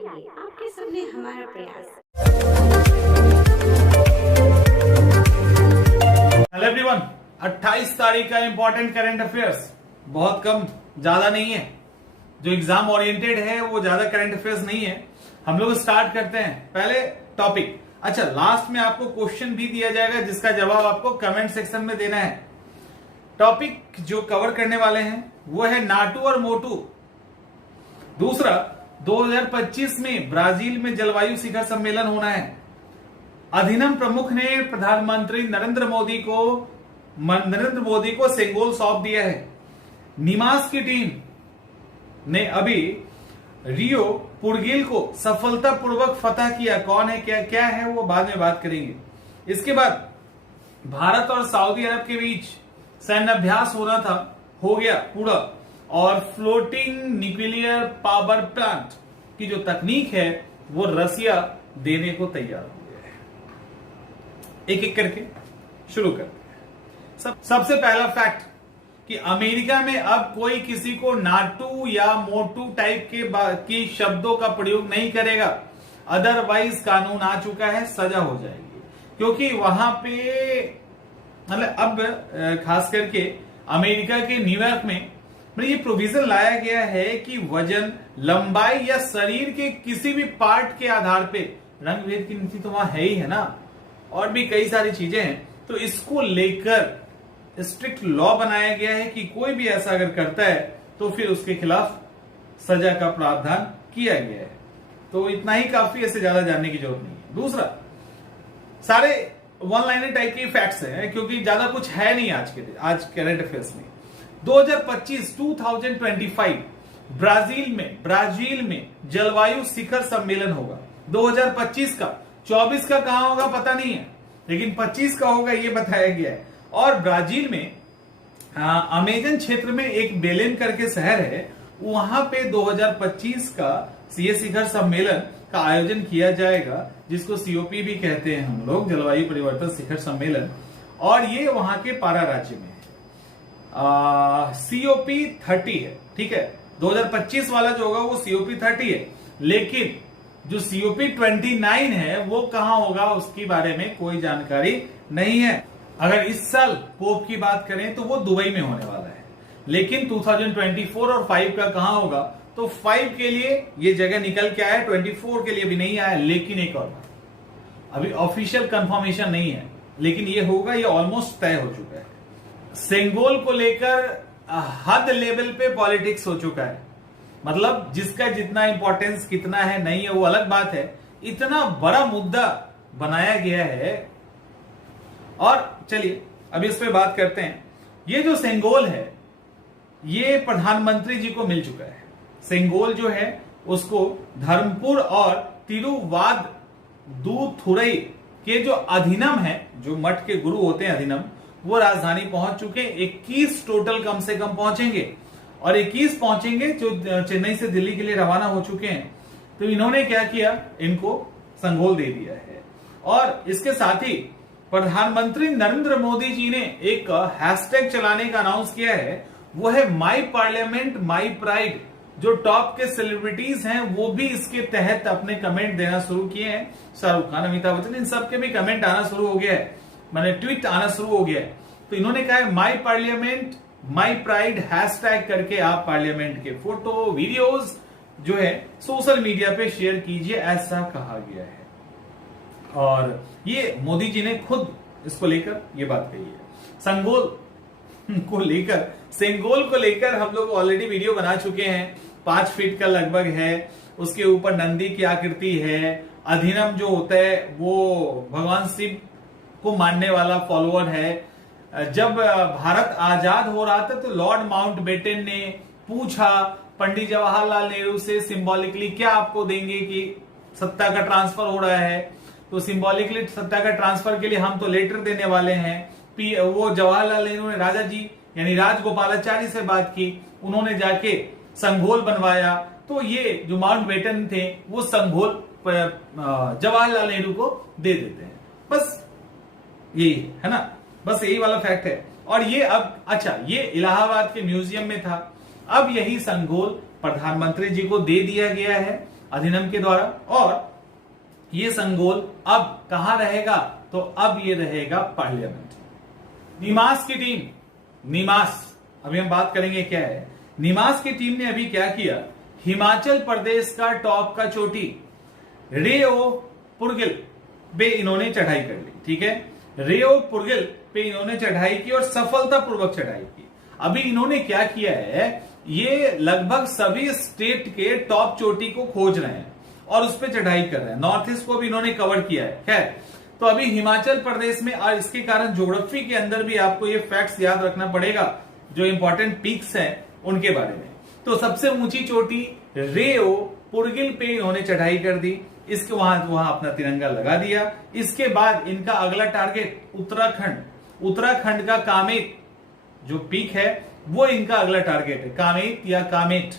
आइए आपके सामने हमारा प्रयास। हेलो एवरीवन, 28 तारीख का इंपॉर्टेंट करंट अफेयर्स, बहुत कम, ज्यादा नहीं है। जो एग्जाम ओरिएंटेड है वो ज्यादा करंट अफेयर्स नहीं है। हम लोग स्टार्ट करते हैं। पहले टॉपिक, अच्छा लास्ट में आपको क्वेश्चन भी दिया जाएगा जिसका जवाब आपको कमेंट सेक्शन में देना है। टॉपिक जो कवर करने वाले हैं वो है नाटू और मोटू। दूसरा, 2025 में ब्राजील में जलवायु शिखर सम्मेलन होना है। अधिनियम प्रमुख ने प्रधानमंत्री नरेंद्र मोदी को सेंगोल सौंप दिया है। निमास की टीम ने अभी रियो पुर्गिल को सफलतापूर्वक फतह किया। कौन है, क्या है, वो बाद में बात करेंगे। इसके बाद भारत और सऊदी अरब के बीच सैन्य अभ्यास होना था, हो गया पूरा। और फ्लोटिंग न्यूक्लियर पावर प्लांट की जो तकनीक है वो रसिया देने को तैयार हो गया है। एक एक करके शुरू करते हैं। सबसे पहला फैक्ट कि अमेरिका में अब कोई किसी को नाटू या मोटू टाइप के शब्दों का प्रयोग नहीं करेगा, अदरवाइज कानून आ चुका है, सजा हो जाएगी। क्योंकि वहां पे मतलब अब खास करके अमेरिका के न्यूयॉर्क में ये प्रोविजन लाया गया है कि वजन, लंबाई या शरीर के किसी भी पार्ट के आधार पे, रंग भेद की नीति तो वहां है ही है ना, और भी कई सारी चीजें हैं, तो इसको लेकर स्ट्रिक्ट लॉ बनाया गया है कि कोई भी ऐसा अगर करता है तो फिर उसके खिलाफ सजा का प्रावधान किया गया है। तो इतना ही काफी, ऐसे ज्यादा जानने की जरूरत नहीं है। दूसरा, सारे वन लाइनर टाइप के फैक्ट्स हैं क्योंकि ज्यादा कुछ है नहीं आज करंट अफेयर्स में। 2025 ब्राजील में जलवायु शिखर सम्मेलन होगा। 2025 का, 24 का कहां होगा पता नहीं है, लेकिन 25 का होगा ये बताया गया है। और ब्राजील में अमेजन क्षेत्र में एक बेलेन करके शहर है, वहां पे 2025 का ये शिखर सम्मेलन का आयोजन किया जाएगा, जिसको सीओपी भी कहते हैं हम लोग, जलवायु परिवर्तन शिखर सम्मेलन। और ये वहां के पारा राज्य में है। COP 30 है, ठीक है। 2025 वाला जो होगा वो COP 30 है, लेकिन जो COP 29 है वो कहां होगा उसके बारे में कोई जानकारी नहीं है। अगर इस साल पोप की बात करें तो वो दुबई में होने वाला है, लेकिन 2024 और 5 का कहां होगा, तो 5 के लिए ये जगह निकल के आया, 24 के लिए भी नहीं आया। लेकिन एक और अभी ऑफिशियल कंफर्मेशन नहीं है, लेकिन ये होगा, ये ऑलमोस्ट तय हो चुका है। सेंगोल को लेकर हद लेवल पे पॉलिटिक्स हो चुका है, मतलब जिसका जितना इंपॉर्टेंस कितना है नहीं है वो अलग बात है, इतना बड़ा मुद्दा बनाया गया है। और चलिए अब इस पे बात करते हैं। ये जो सेंगोल है ये प्रधानमंत्री जी को मिल चुका है। सेंगोल जो है उसको धर्मपुर और तिरुवादुथुरई के जो अधिनम है, जो मठ के गुरु होते हैं अधिनम, वो राजधानी पहुंच चुके हैं। 21 टोटल कम से कम पहुंचेंगे, और 21 पहुंचेंगे जो चेन्नई से दिल्ली के लिए रवाना हो चुके हैं। तो इन्होंने क्या किया, इनको संगोल दे दिया है। और इसके साथ ही प्रधानमंत्री नरेंद्र मोदी जी ने एक हैशटैग चलाने का अनाउंस किया है, वो है माई पार्लियामेंट माई प्राइड। जो टॉप के सेलिब्रिटीज हैं वो भी इसके तहत अपने कमेंट देना शुरू किए हैं। शाहरुख खान, अमिताभ बच्चन, इन सबके भी कमेंट आना शुरू हो गया है, मैंने ट्वीट आना शुरू हो गया है। तो इन्होंने कहा है माई पार्लियामेंट माई प्राइड हैशटैग करके आप पार्लियामेंट के फोटो, वीडियोस जो है सोशल मीडिया पे शेयर कीजिए, ऐसा कहा गया है। और ये मोदी जी ने खुद इसको लेकर ये बात कही है। सेंगोल को लेकर हम लोग ऑलरेडी वीडियो बना चुके हैं। 5 फीट का लगभग है, उसके ऊपर नंदी की आकृति है। अधिनम जो होता है वो भगवान शिव को मानने वाला फॉलोअर है। जब भारत आजाद हो रहा था तो लॉर्ड माउंटबेटन ने पूछा पंडित जवाहरलाल नेहरू से, सिंबॉलिकली क्या आपको देंगे कि सत्ता का ट्रांसफर हो रहा है, तो सिंबॉलिकली सत्ता का ट्रांसफर के लिए हम तो लेटर देने वाले हैं। वो जवाहरलाल नेहरू ने राजा जी यानी राजगोपालाचारी से बात की, उन्होंने जाके संघोल बनवाया। तो ये जो माउंटबेटन थे वो संघोल जवाहरलाल नेहरू को दे देते हैं। बस यही है ना, बस यही वाला फैक्ट है। और ये अब, अच्छा ये इलाहाबाद के म्यूजियम में था, अब यही संघोल प्रधानमंत्री जी को दे दिया गया है। अधिनियम के द्वारा। और ये संगोल अब कहां रहेगा, तो अब ये रहेगा पार्लियामेंट। निमास की टीम, निमास अभी हम बात करेंगे क्या है। निमास की टीम ने अभी क्या किया, हिमाचल प्रदेश का टॉप का चोटी रेओ पुरगिल पे इन्होंने चढ़ाई कर ली। ठीक है, रेओ पुरगिल पे इन्होंने चढ़ाई की और सफलतापूर्वक चढ़ाई की। अभी इन्होंने क्या किया है, ये लगभग सभी स्टेट के टॉप चोटी को खोज रहे हैं और उस पर चढ़ाई कर रहे हैं। नॉर्थ ईस्ट को भी इन्होंने कवर किया है। खैर, तो अभी हिमाचल प्रदेश में, और इसके कारण ज्योग्राफी के अंदर भी आपको ये फैक्ट्स याद रखना पड़ेगा, जो इंपॉर्टेंट पीक्स हैं उनके बारे में। तो सबसे ऊंची चोटी रेओ पुरगिल पे इन्होंने चढ़ाई कर दी, इसके वहां अपना तिरंगा लगा दिया। इसके बाद इनका अगला टारगेट उत्तराखंड का कामेत जो पीक है वो इनका अगला टारगेट है, कामेत या कामेट,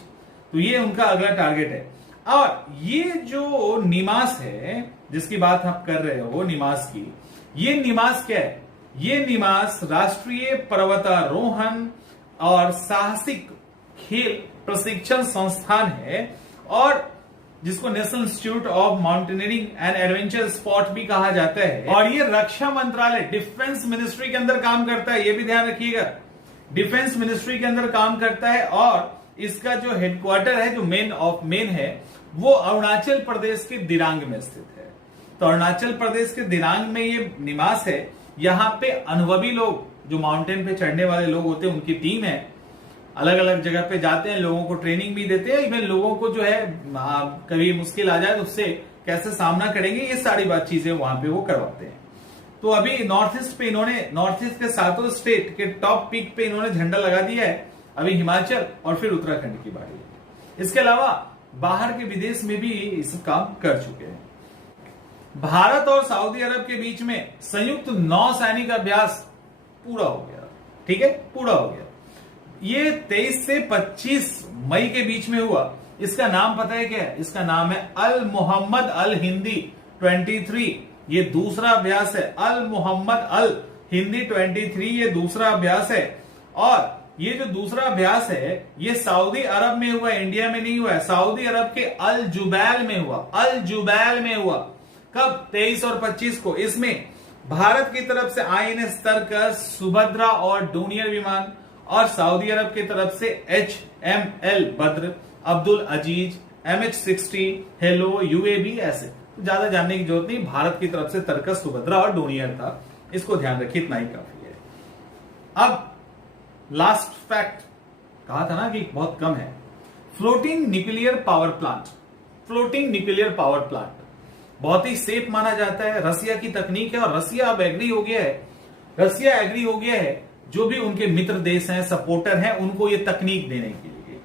तो ये उनका अगला टारगेट है। और ये जो निमास है जिसकी बात आप कर रहे हो, निमास की, ये निमास क्या है, ये निमास राष्ट्रीय पर्वतारोहण और साहसिक खेल प्रशिक्षण संस्थान है, और जिसको national institute of mountaineering and adventure sport भी कहा जाता है। और ये रक्षा मंत्रालय, डिफेंस मिनिस्ट्री के अंदर काम करता है, ये भी ध्यान रखिएगा, डिफेंस मिनिस्ट्री के अंदर काम करता है। और इसका जो हेडक्वार्टर है, जो मेन है, वो अरुणाचल प्रदेश के दिरांग में स्थित है। तो अरुणाचल प्रदेश के दिरांग में ये निवास है। यहाँ पे अनुभवी लोग, जो माउंटेन पे चढ़ने वाले लोग होते हैं, उनकी टीम है, अलग अलग जगह पे जाते हैं, लोगों को ट्रेनिंग भी देते हैं। इवन लोगों को जो है कभी मुश्किल आ जाए तो उससे कैसे सामना करेंगे, ये सारी बात चीजें वहां पे वो करवाते हैं। तो अभी नॉर्थ ईस्ट पे इन्होंने, नॉर्थ ईस्ट के सातों स्टेट के टॉप पीक पे इन्होंने झंडा लगा दिया है। अभी हिमाचल और फिर उत्तराखंड की बारी है। इसके अलावा बाहर के विदेश में भी इस काम कर चुके हैं। भारत और सऊदी अरब के बीच में संयुक्त नौसैनिक अभ्यास पूरा हो गया। ठीक है, पूरा हो गया। ये 23 से 25 मई के बीच में हुआ। इसका नाम पता है क्या है? इसका नाम है अल मोहम्मद अल हिंदी 23। ये दूसरा अभ्यास है। अल मोहम्मद अल हिंदी 23 ये दूसरा अभ्यास है। और ये जो दूसरा अभ्यास है ये सऊदी अरब में हुआ, इंडिया में नहीं हुआ है। सऊदी अरब के अल जुबैल में हुआ। अल जुबैल में हुआ कब? 23 और 25 को। इसमें भारत की तरफ से INS तर्कस, सुभद्रा और डोनियर विमान, और सऊदी अरब की तरफ से HML बद्र, अब्दुल अजीज, MH60, हेलो, UAV, ऐसे तो ज्यादा जानने की जरूरत नहीं। भारत की तरफ से तर्कस, सुभद्रा और डोनियर था। इसको ध्यान रखिए, इतना ही काफी है। अब लास्ट फैक्ट, कहा था ना कि बहुत कम है। Floating nuclear power plant, floating nuclear power plant बहुत ही सेफ माना जाता है। रसिया की तकनीक है और रसिया अब एग्री हो गया है। रसिया एग्री हो गया है, जो भी उनके मित्र देश हैं, सपोर्टर हैं, उनको ये तकनीक देने के लिए।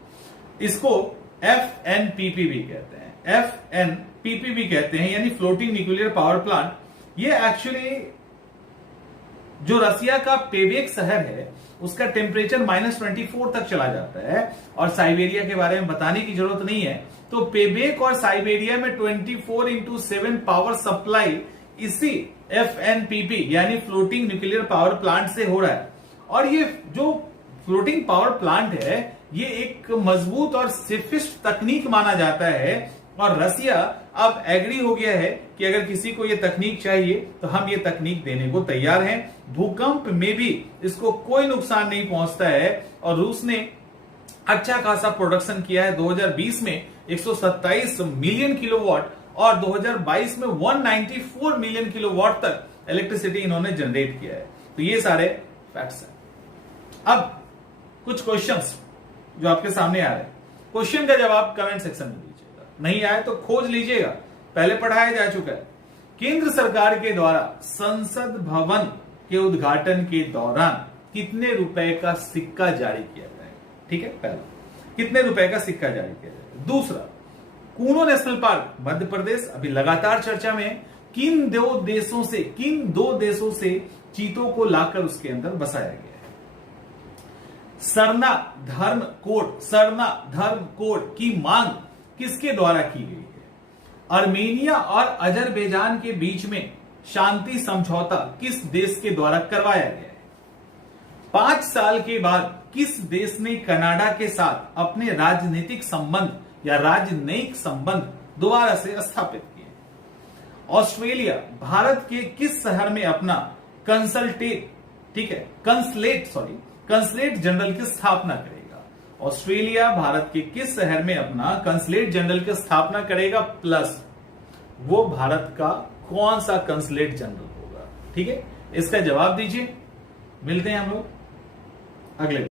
इसको FNPP भी कहते हैं। FNPP भी कहते हैं, यानी फ्लोटिंग न्यूक्लियर पावर प्लांट। ये एक्चुअली जो रसिया का पेवेक शहर है उसका टेम्परेचर -24 तक चला जाता है। और साइबेरिया के बारे में बताने की जरूरत नहीं है। तो पेवेक और साइबेरिया में 24/7 पावर सप्लाई इसी FNPP यानी फ्लोटिंग न्यूक्लियर पावर प्लांट से हो रहा है। और ये जो फ्लोटिंग पावर प्लांट है ये एक मजबूत और सेफेस्ट तकनीक माना जाता है। और रसिया अब एग्री हो गया है कि अगर किसी को ये तकनीक चाहिए तो हम ये तकनीक देने को तैयार हैं। भूकंप में भी इसको कोई नुकसान नहीं पहुंचता है। और रूस ने अच्छा खासा प्रोडक्शन किया है। 2020 में 127 मिलियन किलोवाट और 2022 में 194 मिलियन किलोवाट तक इलेक्ट्रिसिटी इन्होंने जनरेट किया है। तो ये सारे फैक्ट्स हैं। अब कुछ क्वेश्चंस जो आपके सामने आ रहे हैं, क्वेश्चन का जवाब कमेंट सेक्शन में दीजिएगा, नहीं आए तो खोज लीजिएगा, पहले पढ़ाया जा चुका है। केंद्र सरकार के द्वारा संसद भवन के उद्घाटन के दौरान कितने रुपए का सिक्का जारी किया जाएगा? ठीक है, पहला कितने रुपए का सिक्का जारी किया जाएगा। दूसरा, कूनो नेशनल पार्क मध्य प्रदेश अभी लगातार चर्चा में है। किन दो देशों से चीतों को लाकर उसके अंदर बसाया गया है? सरना धर्म कोड की मांग किसके द्वारा की गई है? आर्मेनिया और अजरबैजान के बीच में शांति समझौता किस देश के द्वारा करवाया गया है? 5 साल के बाद किस देश ने कनाडा के साथ अपने राजनीतिक संबंध या राजनयिक संबंध दोबारा से स्थापित किए। ऑस्ट्रेलिया भारत के किस शहर में अपना कंसलेट जनरल की स्थापना करेगा? ऑस्ट्रेलिया भारत के किस शहर में अपना कंसलेट जनरल की स्थापना करेगा, प्लस वो भारत का कौन सा कंसलेट जनरल होगा? ठीक है, इसका जवाब दीजिए। मिलते हैं हम लोग अगले